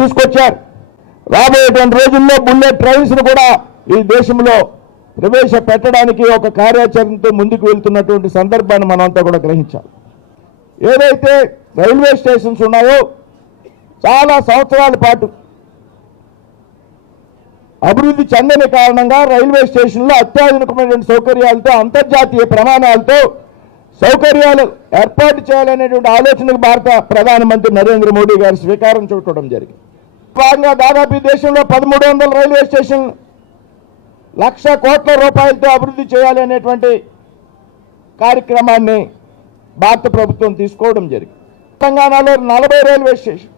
తీసుకొచ్చారు. రాబోయేటువంటి రోజుల్లో బుల్లెట్ ట్రైన్స్ను కూడా ఈ దేశంలో ప్రవేశపెట్టడానికి ఒక కార్యాచరణతో ముందుకు వెళ్తున్నటువంటి సందర్భాన్ని మనంతా కూడా గ్రహించాలి. ఏదైతే రైల్వే స్టేషన్స్ ఉన్నాయో చాలా సంవత్సరాల పాటు అభివృద్ధి చెందని కారణంగా రైల్వే స్టేషన్లో అత్యాధునికమైనటువంటి సౌకర్యాలతో అంతర్జాతీయ ప్రమాణాలతో సౌకర్యాలు ఏర్పాటు చేయాలనేటువంటి ఆలోచనకు భారత ప్రధానమంత్రి నరేంద్ర మోడీ గారు స్వీకారం చూడటం జరిగింది. భాగంగా దాదాపు ఈ దేశంలో పదమూడు వందల రైల్వే స్టేషన్ లక్ష కోట్ల రూపాయలతో అభివృద్ధి చేయాలి అనేటువంటి కార్యక్రమాన్ని భారత ప్రభుత్వం తీసుకోవడం జరిగింది. తెలంగాణలో నలభై రైల్వే స్టేషన్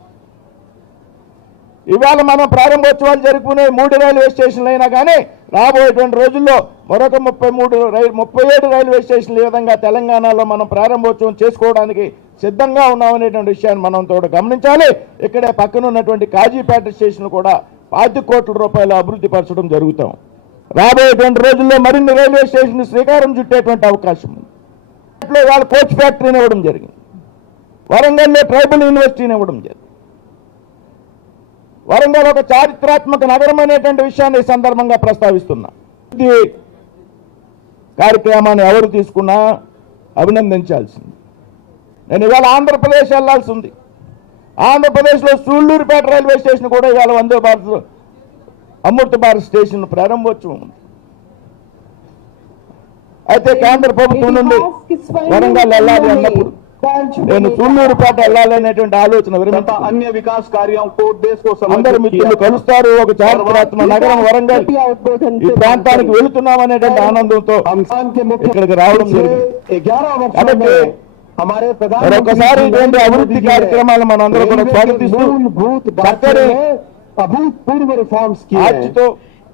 ఇవాళ మనం ప్రారంభోత్సవాలు జరుపుకునే మూడు రైల్వే స్టేషన్లు అయినా కానీ రాబోయేటువంటి రోజుల్లో మరొక ముప్పై మూడు రైలు ముప్పై ఏడు రైల్వే స్టేషన్లు ఈ విధంగా తెలంగాణలో మనం ప్రారంభోత్సవం చేసుకోవడానికి సిద్ధంగా ఉన్నామనేటువంటి విషయాన్ని మనం తోడు గమనించాలి. ఇక్కడే పక్కన ఉన్నటువంటి కాజీపేట స్టేషన్ కూడా పాతి కోట్ల రూపాయలు అభివృద్ధి పరచడం జరుగుతాం. రాబోయేటువంటి రోజుల్లో మరిన్ని రైల్వే స్టేషన్ శ్రీకారం చుట్టేటువంటి అవకాశం ఉంది. వాళ్ళు కోచ్ ఫ్యాక్టరీని ఇవ్వడం జరిగింది. వరంగల్లో ట్రైబల్ యూనివర్సిటీని ఇవ్వడం జరిగింది. వరంగల్ ఒక చారిత్రాత్మక నగరం అనేటువంటి విషయాన్ని ఈ సందర్భంగా ప్రస్తావిస్తున్నా. ఇది కార్యక్రమాన్ని ఎవరు తీసుకున్నా అభినందించాల్సింది. నేను ఇవాళ ఆంధ్రప్రదేశ్ వెళ్ళాల్సి ఉంది ఆంధ్రప్రదేశ్లో సూళ్ళూరుపేట రైల్వే స్టేషన్ కూడా ఇవాళ వందే భారత్ అమృత భారత్ స్టేషన్ ప్రారంభోత్సవం ఉంది. అయితే కేంద్ర ప్రభుత్వం నుండి వరంగల్ వెళ్ళాలి అన్నప్పుడు నేను సూళ్ళూరుపేట వెళ్ళాలనేటువంటి ఆలోచన అన్య వికాస్ కార్యం అందరు మిత్రులు కలుస్తారు ఒక చారిత్రాత్మ నగరం వరంగల్. ఈ ప్రాంతానికి వెళుతున్నాం అనేటువంటి ఆనందంతో ఇక్కడికి రావడం జరిగింది. మరొకసారి ఇటువంటి అభివృద్ధి కార్యక్రమాలు మనందరూ కూడా స్వాగతిస్తూ అభూతపూర్వ రిఫార్మ్స్ ఆర్చితో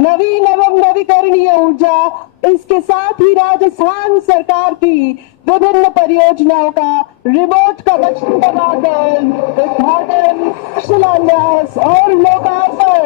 नवीन एवं नवीकरणीय ऊर्जा, इसके साथ ही राजस्थान सरकार की विभिन्न परियोजनाओं का रिमोट कनेक्शन बनाकर उद्घाटन, शिलान्यास और लोकार्पण।